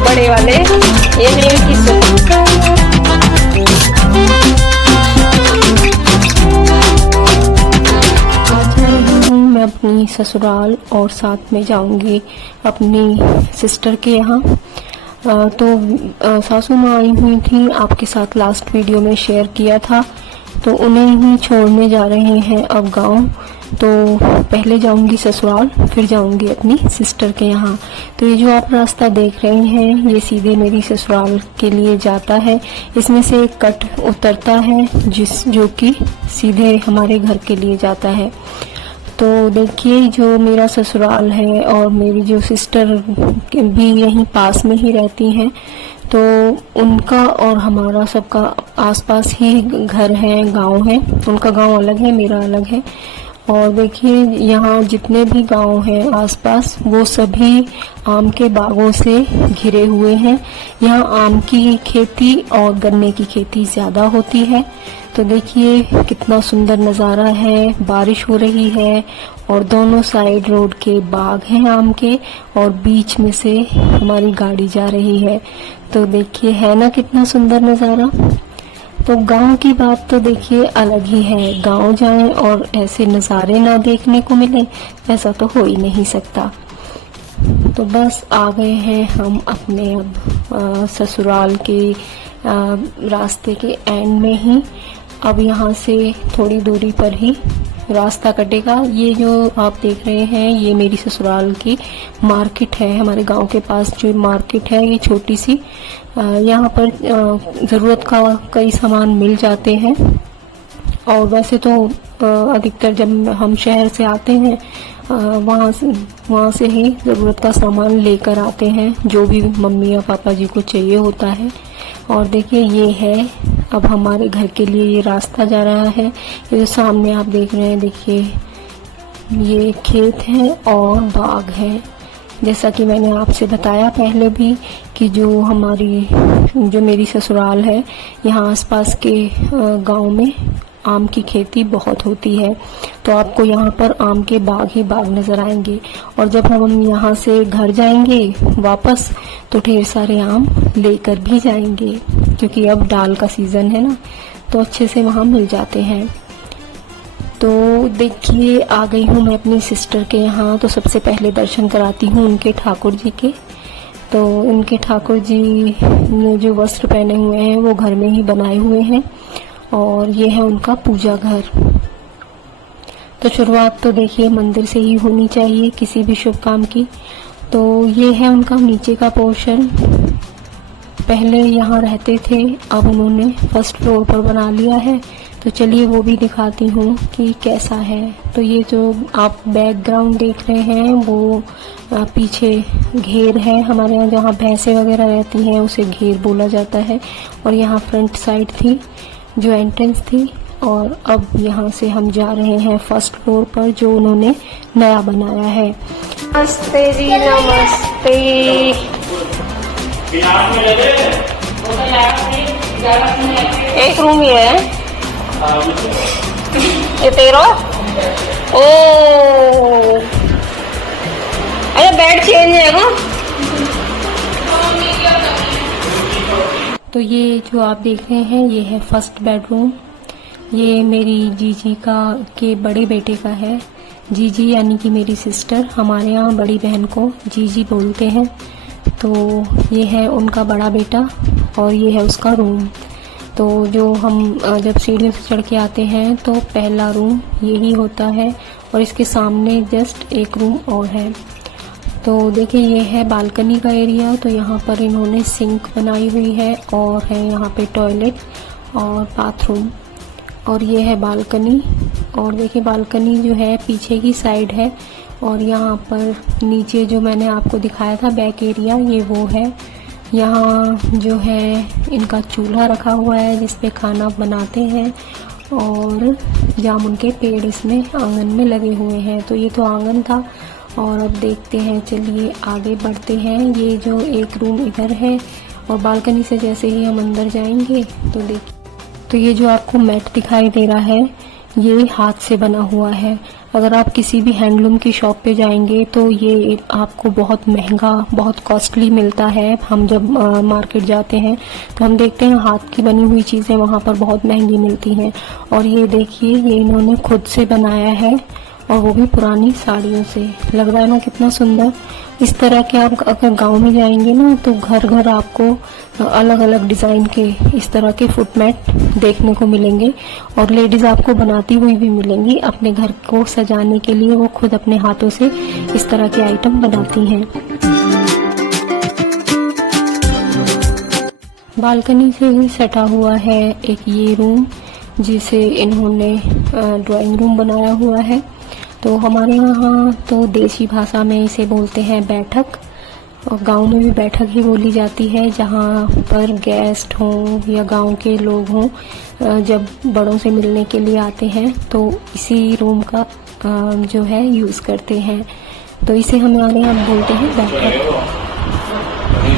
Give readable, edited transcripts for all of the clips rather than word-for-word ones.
बड़े वाले ये है इनकी सुपुत्र। आज मैं अपनी ससुराल और साथ में जाऊंगी अपनी सिस्टर के यहाँ। तो सासू माँ आई हुई थी, आपके साथ लास्ट वीडियो में शेयर किया था, तो उन्हें ही छोड़ने जा रहे हैं अब गांव। तो पहले जाऊंगी ससुराल, फिर जाऊंगी अपनी सिस्टर के यहाँ। तो ये जो आप रास्ता देख रहे हैं ये सीधे मेरी ससुराल के लिए जाता है। इसमें से एक कट उतरता है जो कि सीधे हमारे घर के लिए जाता है। तो देखिए जो मेरा ससुराल है और मेरी जो सिस्टर भी यहीं पास में ही रहती हैं, तो उनका और हमारा सबका आसपास ही घर है, गांव है। उनका गांव अलग है, मेरा अलग है। और देखिए यहाँ जितने भी गांव हैं आसपास वो सभी आम के बागों से घिरे हुए हैं। यहाँ आम की खेती और गन्ने की खेती ज्यादा होती है। तो देखिए कितना सुंदर नज़ारा है, बारिश हो रही है और दोनों साइड रोड के बाग हैं आम के, और बीच में से हमारी गाड़ी जा रही है। तो देखिए है ना कितना सुंदर नज़ारा। तो गांव की बात तो देखिए अलग ही है, गांव जाएं और ऐसे नज़ारे ना देखने को मिले, ऐसा तो हो ही नहीं सकता। तो बस आ गए हैं हम अपने अब ससुराल के रास्ते के एंड में ही। अब यहाँ से थोड़ी दूरी पर ही रास्ता कटेगा। ये जो आप देख रहे हैं ये मेरी ससुराल की मार्केट है। हमारे गांव के पास जो मार्केट है ये छोटी सी, यहाँ पर ज़रूरत का कई सामान मिल जाते हैं। और वैसे तो अधिकतर जब हम शहर से आते हैं वहाँ से ही ज़रूरत का सामान लेकर आते हैं, जो भी मम्मी या पापा जी को चाहिए होता है। और देखिए ये है अब हमारे घर के लिए ये रास्ता जा रहा है। ये जो सामने आप देख रहे हैं देखिए ये खेत है और बाग है। जैसा कि मैंने आपसे बताया पहले भी कि जो मेरी ससुराल है, यहाँ आसपास के गांव में आम की खेती बहुत होती है। तो आपको यहाँ पर आम के बाग ही बाग नजर आएंगे। और जब हम यहाँ से घर जाएंगे वापस तो ढेर सारे आम लेकर भी जाएंगे, क्योंकि अब दाल का सीजन है ना, तो अच्छे से वहाँ मिल जाते हैं। तो देखिए आ गई हूँ मैं अपनी सिस्टर के यहाँ। तो सबसे पहले दर्शन कराती हूँ उनके ठाकुर जी के। तो उनके ठाकुर जी ने जो वस्त्र पहने हुए हैं वो घर में ही बनाए हुए हैं, और ये है उनका पूजा घर। तो शुरुआत तो देखिए मंदिर से ही होनी चाहिए किसी भी शुभ काम की। तो ये है उनका नीचे का पोर्शन। पहले यहाँ रहते थे, अब उन्होंने फर्स्ट फ्लोर पर बना लिया है। तो चलिए वो भी दिखाती हूँ कि कैसा है। तो ये जो आप बैकग्राउंड देख रहे हैं वो पीछे घेर है। हमारे यहाँ जहाँ भैंसें वगैरह रहती हैं उसे घेर बोला जाता है। और यहाँ फ्रंट साइड थी जो एंट्रेंस थी। और अब यहाँ से हम जा रहे हैं फर्स्ट फ्लोर पर जो उन्होंने नया बनाया है। नमस्ते जी, नमस्ते। एक रूम ही है ये तेरा। ओ अरे बेड चेंज है ना। तो ये जो आप देख रहे हैं ये है फर्स्ट बेडरूम। ये मेरी जीजी के बड़े बेटे का है। जीजी यानी कि मेरी सिस्टर, हमारे यहाँ बड़ी बहन को जीजी बोलते हैं। तो ये है उनका बड़ा बेटा और ये है उसका रूम। तो जो हम जब सीढ़ियों से चढ़ के आते हैं तो पहला रूम यही होता है, और इसके सामने जस्ट एक रूम और है। तो देखिए ये है बालकनी का एरिया। तो यहाँ पर इन्होंने सिंक बनाई हुई है और है यहाँ पे टॉयलेट और बाथरूम। और ये है बालकनी। और देखिए बालकनी जो है पीछे की साइड है। और यहाँ पर नीचे जो मैंने आपको दिखाया था बैक एरिया, ये वो है। यहाँ जो है इनका चूल्हा रखा हुआ है जिस पे खाना बनाते हैं। और जामुन के पेड़ इसमें आंगन में लगे हुए हैं। तो ये तो आंगन था और अब देखते हैं, चलिए आगे बढ़ते हैं। ये जो एक रूम इधर है और बालकनी से जैसे ही हम अंदर जाएंगे तो देखिए, तो ये जो आपको मैट दिखाई दे रहा है ये हाथ से बना हुआ है। अगर आप किसी भी हैंडलूम की शॉप पे जाएंगे तो ये आपको बहुत महंगा, बहुत कॉस्टली मिलता है। हम जब मार्केट जाते हैं तो हम देखते हैं हाथ की बनी हुई चीज़ें वहाँ पर बहुत महंगी मिलती हैं। और ये देखिए, ये इन्होंने खुद से बनाया है और वो भी पुरानी साड़ियों से। लग रहा है ना कितना सुंदर। इस तरह के आप अगर गांव में जाएंगे ना तो घर घर आपको अलग अलग डिज़ाइन के इस तरह के फुटमैट देखने को मिलेंगे और लेडीज आपको बनाती हुई भी मिलेंगी। अपने घर को सजाने के लिए वो खुद अपने हाथों से इस तरह के आइटम बनाती हैं। बालकनी से ही सटा हुआ है एक ये रूम, जिसे इन्होंने ड्राइंग रूम बनाया हुआ है। तो हमारे यहाँ तो देसी भाषा में इसे बोलते हैं बैठक, और गांव में भी बैठक ही बोली जाती है। जहाँ पर गेस्ट हों या गांव के लोग हों, जब बड़ों से मिलने के लिए आते हैं तो इसी रूम का जो है यूज़ करते हैं। तो इसे हमारे यहाँ बोलते हैं बैठक।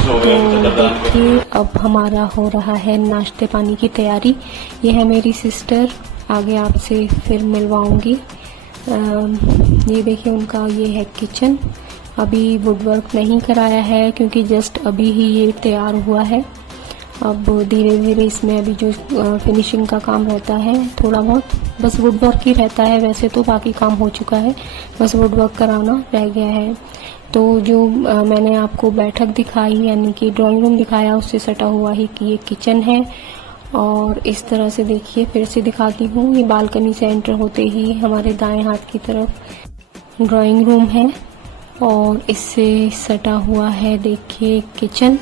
तो देखिए, अब हमारा हो रहा है नाश्ते पानी की तैयारी। ये है मेरी सिस्टर, आगे आपसे फिर मिलवाऊंगी। ये देखिए, उनका ये है किचन। अभी वुडवर्क नहीं कराया है क्योंकि जस्ट अभी ही ये तैयार हुआ है। अब धीरे धीरे इसमें अभी जो फिनिशिंग का काम रहता है थोड़ा बहुत, बस वुडवर्क ही रहता है। वैसे तो बाकी काम हो चुका है, बस वुडवर्क कराना रह गया है। तो जो मैंने आपको बैठक दिखाई यानी कि ड्राइंग रूम दिखाया, उससे सटा हुआ ही कि ये किचन है। और इस तरह से देखिए, फिर से दिखाती हूँ। ये बालकनी से एंटर होते ही हमारे दाएं हाथ की तरफ ड्राइंग रूम है और इससे सटा हुआ है देखिए किचन।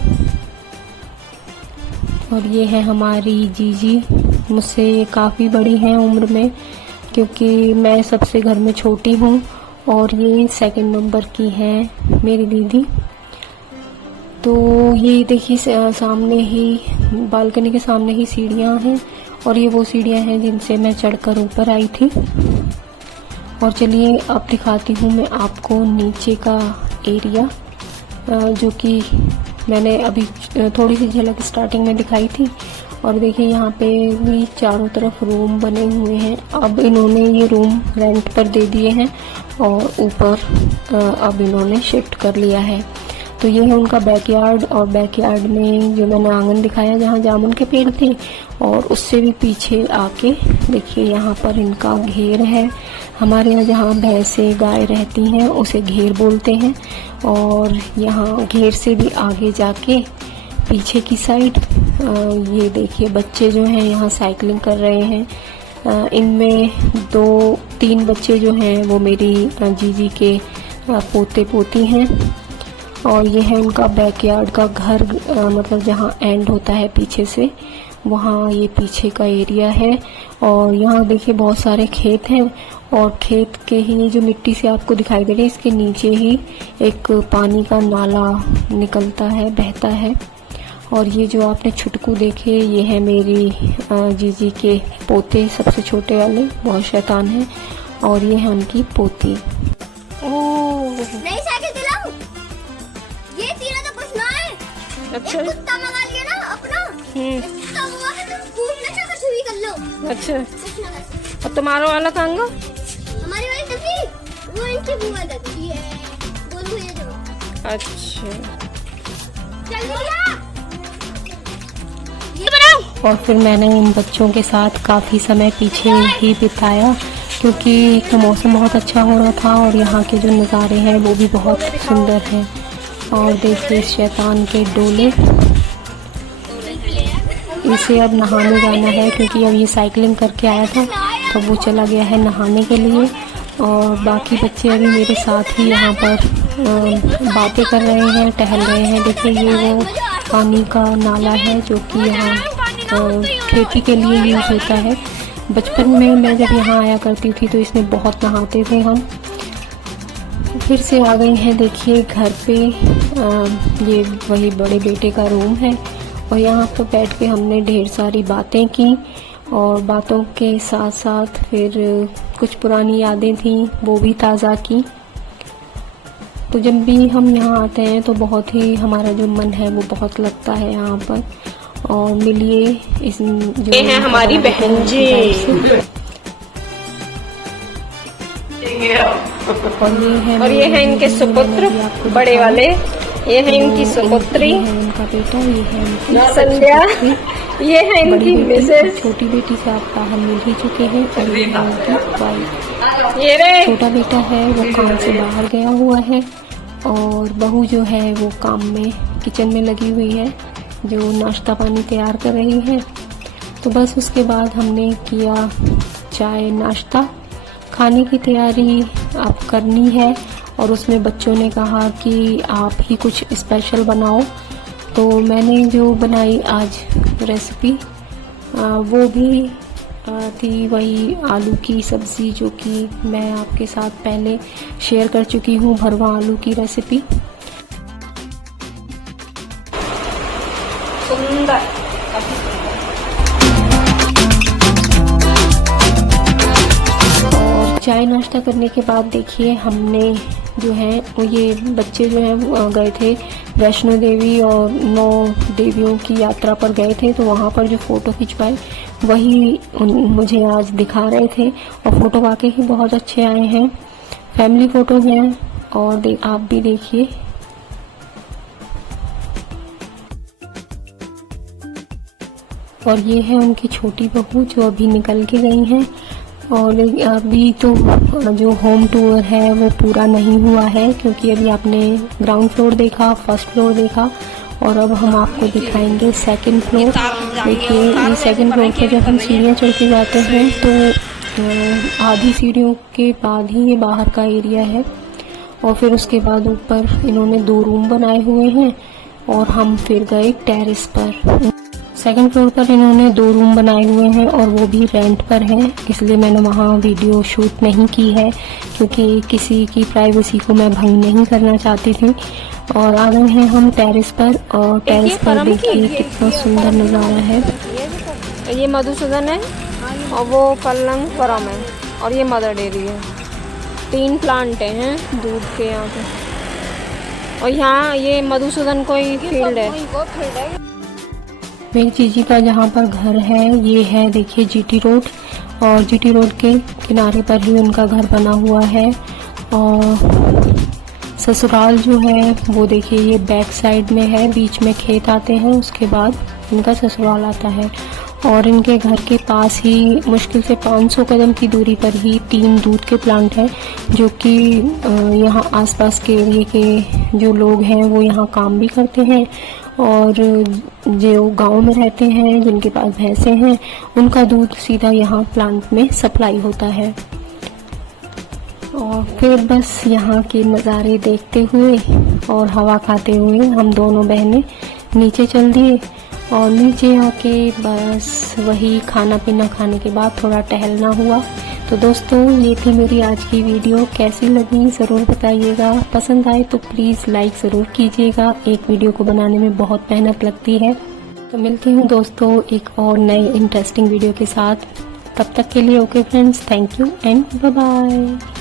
और ये है हमारी जीजी, मुझसे ये काफ़ी बड़ी हैं उम्र में क्योंकि मैं सबसे घर में छोटी हूँ और ये सेकंड नंबर की है मेरी दीदी। तो ये देखिए, सामने ही बालकनी के सामने ही सीढ़ियाँ हैं और ये वो सीढ़ियाँ हैं जिनसे मैं चढ़कर ऊपर आई थी। और चलिए अब दिखाती हूँ मैं आपको नीचे का एरिया, जो कि मैंने अभी थोड़ी सी झलक स्टार्टिंग में दिखाई थी। और देखिए, यहाँ पे भी चारों तरफ रूम बने हुए हैं। अब इन्होंने ये रूम रेंट पर दे दिए हैं और ऊपर अब इन्होंने शिफ्ट कर लिया है। तो ये है उनका बैकयार्ड, और बैकयार्ड में जो मैंने आंगन दिखाया जहाँ जामुन के पेड़ थे, और उससे भी पीछे आके देखिए यहाँ पर इनका घेर है। हमारे यहाँ जहाँ भैंसे गाय रहती हैं उसे घेर बोलते हैं। और यहाँ घेर से भी आगे जाके पीछे की साइड ये देखिए बच्चे जो हैं यहाँ साइकिलिंग कर रहे हैं। इनमें 2-3 बच्चे जो हैं वो मेरी जीजी के पोते पोती हैं। और ये है उनका बैकयार्ड का घर, मतलब जहाँ एंड होता है पीछे से, वहाँ ये पीछे का एरिया है। और यहाँ देखिए बहुत सारे खेत हैं और खेत के ही जो मिट्टी से आपको दिखाई दे रही है, इसके नीचे ही एक पानी का नाला निकलता है, बहता है। और ये जो आपने छुटकू देखे, ये है मेरी जीजी के पोते, सबसे छोटे वाले, बहुत शैतान है। और ये है उनकी पोती। नई साइकिल दिलाऊं? ये तेरा तो कुछ ना है। अच्छा, एक कुत्ता मंगा लिया ना अपना। कुत्ता हुआ है तो घूमने चक्कर छुरी कर लो। अच्छा, और तुम्हारा वाला कहाँ गया? हमारी वाली तभी वो इनकी बुआ दादी है, बोल भैया जो। अच्छा, चल भैया ये बनाओ। और फिर मैंने इन बच्चों के साथ काफ़ी समय पीछे ही बिताया क्योंकि एक तो मौसम बहुत अच्छा हो रहा था और यहाँ के जो नज़ारे हैं वो भी बहुत सुंदर हैं। और देखिए शैतान के डोले, इसे अब नहाने जाना है क्योंकि अब ये साइकिलिंग करके आया था तो वो चला गया है नहाने के लिए। और बाकी बच्चे अभी मेरे साथ ही यहाँ पर बातें कर रहे हैं, टहल रहे हैं। देखिए ये वो पानी का नाला है जो कि यहाँ खेती के लिए यूज़ होता है। बचपन में मैं जब यहाँ आया करती थी तो इसमें बहुत नहाते थे हम। फिर से आ गए हैं देखिए घर पे। ये वही बड़े बेटे का रूम है और यहाँ पर बैठ के हमने ढेर सारी बातें की और बातों के साथ साथ फिर कुछ पुरानी यादें थी वो भी ताज़ा की। तो जब भी हम यहाँ आते हैं तो बहुत ही हमारा जो मन है वो बहुत लगता है यहाँ पर। और मिलिए इस जो ये है हमारी बहन जी, और ये है इनके सुपुत्र बड़े वाले, ये है इनकी सुपुत्री इनका बेटा, ये है इनकी संध्या, ये है इनकी मिसेस। छोटी बेटी से आप बाहर मिल ही चुके हैं और ये है इनकी वाइफ। ये रे छोटा बेटा है वो काम से बाहर गया हुआ है और बहू जो है वो काम में किचन में लगी हुई है, जो नाश्ता पानी तैयार कर रही है। तो बस उसके बाद हमने किया चाय नाश्ता, खाने की तैयारी अब करनी है। और उसमें बच्चों ने कहा कि आप ही कुछ स्पेशल बनाओ, तो मैंने जो बनाई आज रेसिपी वो भी थी वही आलू की सब्ज़ी, जो कि मैं आपके साथ पहले शेयर कर चुकी हूँ, भरवा आलू की रेसिपी। सुंदर और चाय नाश्ता करने के बाद देखिए हमने जो है वो ये बच्चे जो हैं गए थे वैष्णो देवी और 9 देवियों की यात्रा पर गए थे, तो वहाँ पर जो फ़ोटो खिंचवाए वही मुझे आज दिखा रहे थे। और फ़ोटो वाकई ही बहुत अच्छे आए हैं, फैमिली फ़ोटो हैं। और आप भी देखिए। और ये है उनकी छोटी बहू जो अभी निकल के गई हैं। और अभी तो जो होम टूर है वो पूरा नहीं हुआ है, क्योंकि अभी आपने ग्राउंड फ्लोर देखा, फर्स्ट फ्लोर देखा, और अब हम आपको दिखाएंगे सेकंड फ्लोर। देखिए ये सेकंड फ्लोर पर जब हम सीढ़ियाँ चढ़ के जाते हैं तो आधी सीढ़ियों के बाद ही ये बाहर का एरिया है। और फिर उसके बाद ऊपर इन्होंने 2 रूम बनाए हुए हैं और हम फिर गए टेरेस पर। सेकंड फ्लोर पर इन्होंने 2 रूम बनाए हुए हैं और वो भी रेंट पर हैं, इसलिए मैंने वहाँ वीडियो शूट नहीं की है, क्योंकि किसी की प्राइवेसी को मैं भंग नहीं करना चाहती थी। और आ गए हैं हम टेरेस पर, और टेरेस पर देखिए कितना सुंदर नज़ारा है। ये मधुसूदन है और वो कलंगपुरम है, और ये मदर डेयरी है। 3 प्लांट हैं दूध के यहाँ पे। और यहाँ ये मधुसूदन कोई फील्ड है। मेरी जीजी का जहाँ पर घर है ये है देखिए जीटी रोड, और जीटी रोड के किनारे पर ही उनका घर बना हुआ है। और ससुराल जो है वो देखिए ये बैक साइड में है, बीच में खेत आते हैं, उसके बाद इनका ससुराल आता है। और इनके घर के पास ही मुश्किल से 500 कदम की दूरी पर ही 3 दूध के प्लांट हैं, जो कि यहाँ आसपास के एरिया के जो लोग हैं वो यहाँ काम भी करते हैं। और जो गांव में रहते हैं जिनके पास भैंसें हैं उनका दूध सीधा यहाँ प्लांट में सप्लाई होता है। और फिर बस यहाँ के नज़ारे देखते हुए और हवा खाते हुए हम दोनों बहनें नीचे चल दिए। और नीचे आके बस वही खाना पीना खाने के बाद थोड़ा टहलना हुआ। तो दोस्तों ये थी मेरी आज की वीडियो, कैसी लगी ज़रूर बताइएगा। पसंद आए तो प्लीज़ लाइक ज़रूर कीजिएगा, एक वीडियो को बनाने में बहुत मेहनत लगती है। तो मिलती हूँ दोस्तों एक और नए इंटरेस्टिंग वीडियो के साथ, तब तक के लिए okay friends, thank you and bye bye.